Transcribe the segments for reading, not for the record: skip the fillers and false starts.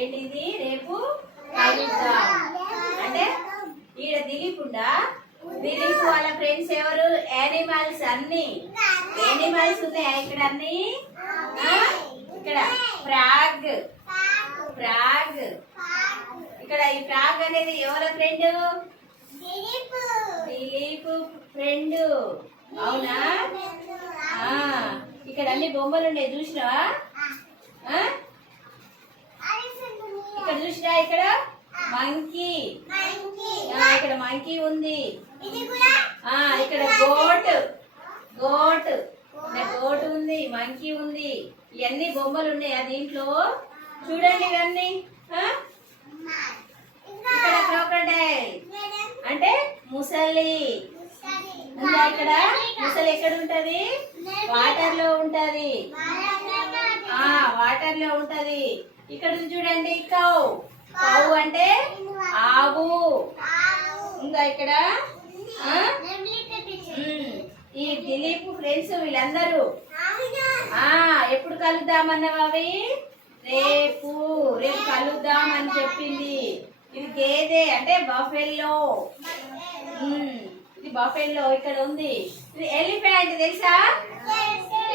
ఏంటిది రేపు కలుద్దాం అంటే ఈడ దిలీప్ ఉందా, దిలీప్ వాళ్ళ ఫ్రెండ్స్ ఎవరు యానిమల్స్, అన్ని యానిమల్స్ ఉన్నాయా ఇక్కడ అన్ని. ఇక్కడ ఫ్రాగ్, ఫ్రాగ్ ఇక్కడ ఈ ఫ్రాగ్ అనేది ఎవరి ఫ్రెండ్, దిలీప్ ఫ్రెండ్ అవునా. ఇక్కడ అన్ని బొమ్మలు ఉన్నాయి చూసినావా, ఇక్కడ చూసినా ఇక్కడ మంకీ, ఇక్కడ మంకీ ఉంది, ఇక్కడ గోట్, గోట్ గోట్ ఉంది, మంకీ ఉంది, ఇవన్నీ బొమ్మలు ఉన్నాయి దీంట్లో చూడండి ఇవన్నీ. ఇక్కడ క్రోకడైల్ అంటే ముసలి ఉందా, ఇక్కడ ముసలి ఎక్కడ ఉంటది, వాటర్ లో ఉంటది, వాటర్ లో ఉంటది. ఇక్కడ చూడండి కౌ, కౌ అంటే ఆవు ఉందా ఇక్కడ. ఈ దిలీప్ ఫ్రెండ్స్ వీళ్ళందరూ ఎప్పుడు కలుద్దామన్నావు అవి, రేపు రేపు కలుద్దాం అని చెప్పింది. ఇది గేదె అంటే బఫెల్లో, ఇది బఫెల్లో ఇక్కడ ఉంది. ఇది ఎలిఫెంట్ తెలుసా,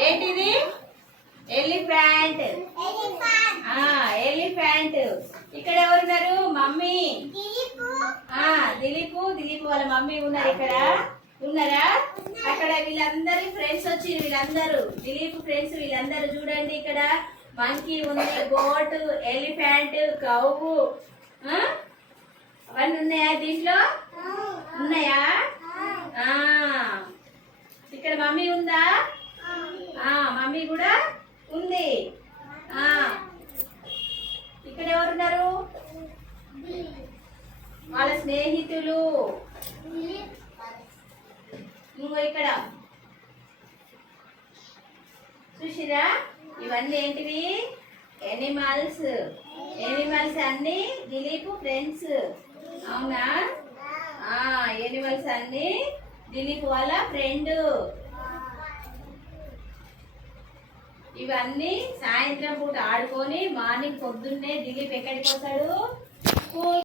ఏంటిది ఎలిఫెంట్, ఎలిఫెంట్. ఇక్కడ ఎవరున్నారు, మమ్మీ, దిలీప్, దిలీప్ వాళ్ళ మమ్మీ ఉన్నారు ఇక్కడ, ఉన్నారా. అక్కడ వీళ్ళందరి ఫ్రెండ్స్ వచ్చి, వీళ్ళందరూ దిలీప్ ఫ్రెండ్స్ వీళ్ళందరూ చూడండి. ఇక్కడ మంకీ ఉంది, గోట్, ఎలిఫెంట్, కౌ అవన్నీ ఉన్నాయా దీంట్లో, ఉన్నాయా. ఇక్కడ మమ్మీ ఉందా, మమ్మీ కూడా ఉంది. ఇక్కడ ఎవరున్నారు, వాళ్ళ స్నేహితులు. ఇక్కడ చూసిరా ఇవన్నీ ఏంటివి, ఎనిమల్స్, ఎనిమల్స్ అన్ని దిలీప్ ఫ్రెండ్స్ అవునా. ఎనిమల్స్ అన్ని దిలీప్ వాళ్ళ ఫ్రెండ్. ఇవన్నీ సాయంత్రం పూట ఆడుకొని మార్నింగ్ పొద్దున్నే దిలీప్ ఎక్కడికి వస్తాడు, స్కూల్